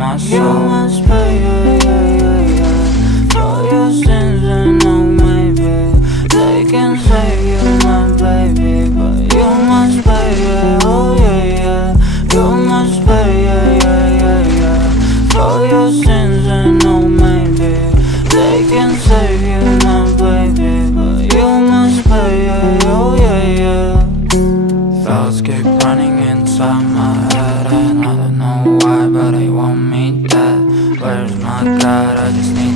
my soul. You must pay, yeah, yeah, yeah, yeah, for your sins, and oh maybe they can save you, my baby, but you must pay, yeah, oh yeah, yeah. You must pay, yeah, yeah, yeah, yeah, for your sins, and oh maybe they can save you, my baby, but you must pay, yeah, oh yeah, yeah. Thoughts keep running inside my head, and I don't know why, but they want me dead. Where's my God? I just need